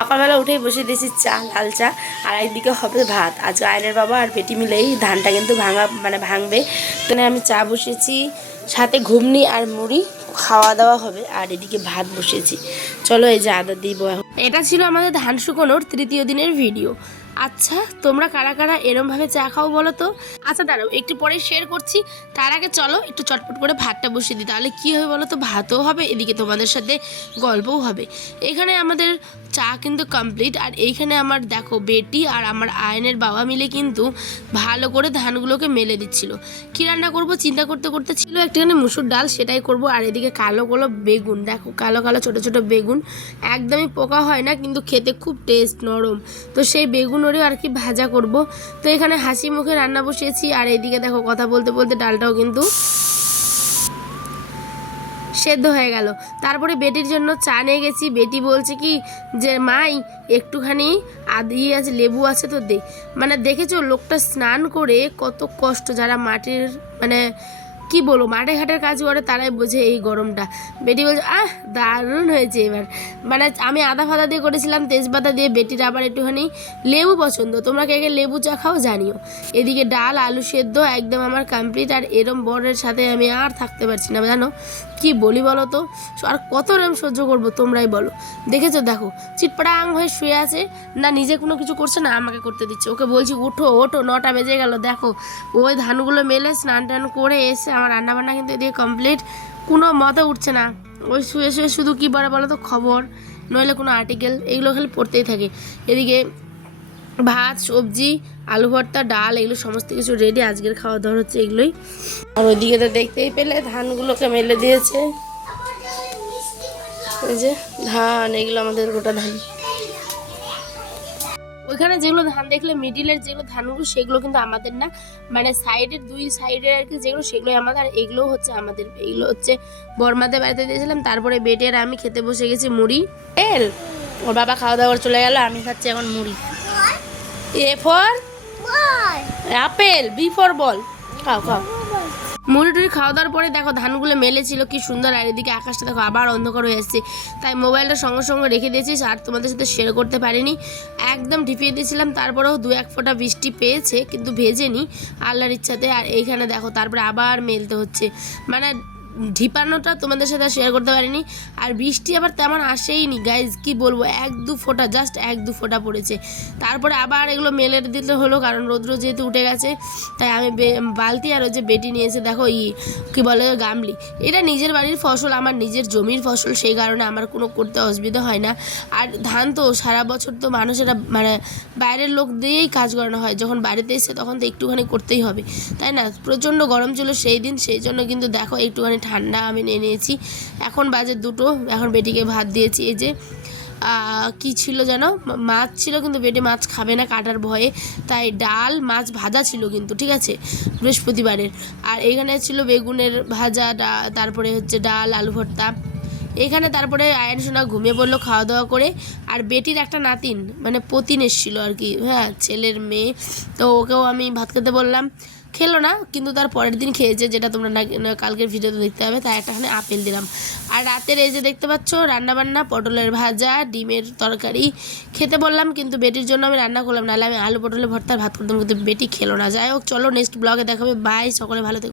সকালবেলা উঠেই বসে দিয়েছি চা, লাল চা, আর একদিকে হবে ভাত। আজকে আয়নের বাবা আর বেটি মিলেই ধানটা কিন্তু ভাঙবে। তো আমি চা বসেছি, সাথে ঘুগনি আর মুড়ি খাওয়া দাওয়া হবে। আর এদিকে ভাত বসেছি। চলো এই যে আদা দিব। এটা ছিল আমাদের ধান শুকোনোর তৃতীয় দিনের ভিডিও। আচ্ছা, তোমরা কারা কারা এরমভাবে চা খাও বলো তো? আচ্ছা দাঁড়াও, একটু পরে শেয়ার করছি। তার আগে চলো একটু চটপট করে ভাতটা বসিয়ে দিই, তাহলে কী হবে বলো তো? ভাতও হবে, এদিকে তোমাদের সাথে গল্পও হবে। এখানে আমাদের চা কিন্তু কমপ্লিট। আর এইখানে আমার দেখো বেটি আর আমার আয়নের বাবা মিলে কিন্তু ভালো করে ধানগুলোকে মেলে দিচ্ছিল। কী রান্না করব চিন্তা করতে করতে ছিল একটুখানি মুসুর ডাল, সেটাই করব। আর এদিকে কালো কালো বেগুন, দেখো কালো কালো ছোটো ছোটো বেগুন, একদমই পোকা হয় না কিন্তু খেতে খুব টেস্ট, নরম। তো সেই বেগুন ওরে আর কি ভাজা করব। তো এখানে হাসি মুখে রান্না বসিয়েছি। আর এদিকে দেখো কথা বলতে বলতে ডালটাও কিন্তু সেদ্ধ হয়ে গেল। তারপরে বেটির জন্য চা নিয়ে গেছি। বেটি বলছে কি যে মাই একটুখানি আছে, লেবু আছে তো দে। মানে দেখেছো লোকটা স্নান করে কত কষ্ট, যারা মাটির মানে কি বলবো মাঠে ঘাটের কাজ করে তারাই বোঝে এই গরমটা। বেটি বলছে দারুণ হয়েছে এবার। মানে আমি আদা ফাদা দিয়ে করেছিলাম, তেজপাতা দিয়ে। বেটির আবার একটুখানি লেবু পছন্দ। তোমরা কে কে লেবু চা খাও জানিও। এদিকে ডাল আলু সেদ্ধ একদম আমার কমপ্লিট। আর এরম বরের সাথে আমি আর থাকতে পারছি না, জানো কি বলি বলো তো? আর কত রকম সহ্য করবো তোমরাই বলো। দেখেছো দেখো চিটপাড়াং হয়ে শুয়ে আছে, না নিজে কোনো কিছু করছে না আমাকে করতে দিচ্ছে। ওকে বলছি ওঠো ওঠো, 9টা বেজে গেল। দেখো ওই ধানগুলো মেলে স্নান টান করে এসে আমার রান্নাবান্না কিন্তু এদিকে কমপ্লিট, কোনো মতে উঠছে না। ওই শুয়ে শুয়ে শুধু কী বলে বলো তো, খবর নইলে কোনো আর্টিকেল, এগুলো খালি পড়তেই থাকে। এদিকে ভাত সবজি আলু ভর্তা ডাল এগুলো সমস্ত কিছু রেডি। আজকের খাওয়া দাওয়া হচ্ছে এগুলোই। আর ওইদিকে তো দেখতেই পেলে ধানগুলোকে মেলে দিয়েছে। এই যে ধান, এগুলো আমাদের গোটা ধান। ওইখানে যেগুলো ধান দেখলে মিডিলের যেগুলো ধানগুলো সেগুলো কিন্তু আমাদের না, মানে সাইডের দুই সাইডের আর কি যেগুলো সেগুলোই আমাদের। আর এগুলোও হচ্ছে আমাদের। এগুলো হচ্ছে বর্মাদের বাড়িতে দিয়েছিলাম। তারপরে বেটে আর আমি খেতে বসে গেছি মুড়ি তেল। ওর বাবা খাওয়া দাওয়া চলে গেল, আমি খাচ্ছি এখন মুড়ি। A for apple, B for ball. খাও খাও। মুড়ি টুড়ি খাওয়া দাওয়ার পরে দেখো ধানগুলো মেলেছিল কি সুন্দর। আর এদিকে আকাশটা দেখো আবার অন্ধকার হয়ে এসেছে, তাই মোবাইলটা সঙ্গে সঙ্গে রেখে দিয়েছিস। আর তোমাদের সাথে শেয়ার করতে পারিনি, একদম ঢিপিয়ে দিয়েছিলাম। তারপরেও 2-1 ফোঁটা বৃষ্টি পেয়েছে কিন্তু ভেজেনি আল্লাহর ইচ্ছাতে। আর এইখানে দেখো তারপরে আবার মেলতে হচ্ছে, মানে ঢিপানোটা তোমাদের সাথে শেয়ার করতে পারিনি। আর বৃষ্টি আবার তেমন আসেইনি গাইজ, কি বলবো 1-2 ফোঁটা, জাস্ট 1-2 ফোঁটা পড়েছে। তারপরে আবার এগুলো মেলে দিতে হলো, কারণ রৌদ্র যেহেতু উঠে গেছে। তাই আমি বালতি আর ওই যে বেটি নিয়েছে দেখো কি বলে গামলি। এটা নিজের বাড়ির ফসল, আমার নিজের জমির ফসল, সেই কারণে আমার কোনো করতে অসুবিধা হয় না। আর ধান তো সারা বছর তো মানুষেরা মানে বাইরের লোক দিয়েই কাজ করানো হয়, যখন বাড়িতে এসে তখন তো একটুখানি করতেই হবে, তাই না? প্রচণ্ড গরম ছিল সেই দিন, সেই জন্য কিন্তু দেখো একটুখানি ঠান্ডা আমি নিয়ে নিয়েছি। এখন বাজে 2টো, এখন বেটিকে ভাত দিয়েছি। এই যে কি ছিল যেন, মাছ ছিল কিন্তু বেটি মাছ খাবে না কাটার ভয়ে, তাই ডাল মাছ ভাজা ছিল কিন্তু, ঠিক আছে, বৃহস্পতিবারের। আর এইখানে ছিল বেগুনের ভাজা, তারপরে হচ্ছে ডাল আলু ভর্তা। এখানে তারপরে আয়ন সোনা ঘুমিয়ে পড়লো খাওয়া দাওয়া করে। আর বেটির একটা নাতিন মানে পতিন এসেছিলো আর কি, হ্যাঁ ছেলের মেয়ে, তো ওকেও আমি ভাত খেতে বললাম, খেলো না কিন্তু তার পরের দিন খেয়েছে, যেটা তোমরা কালকের ভিডিওতে দেখতে হবে। তাই একটাখানে আপেল দিলাম। আর রাতের এই যে দেখতে পাচ্ছ রান্নাবান্না, পটলের ভাজা ডিমের তরকারি খেতে বললাম, কিন্তু বেটির জন্য আমি রান্না করলাম, নাহলে আমি আলু পটলের ভর্তার ভাত করতাম, কিন্তু বেটি খেলো না। যাই হোক চলো নেক্সট ব্লগে দেখাবে। বাই, সকলে ভালো থেকো।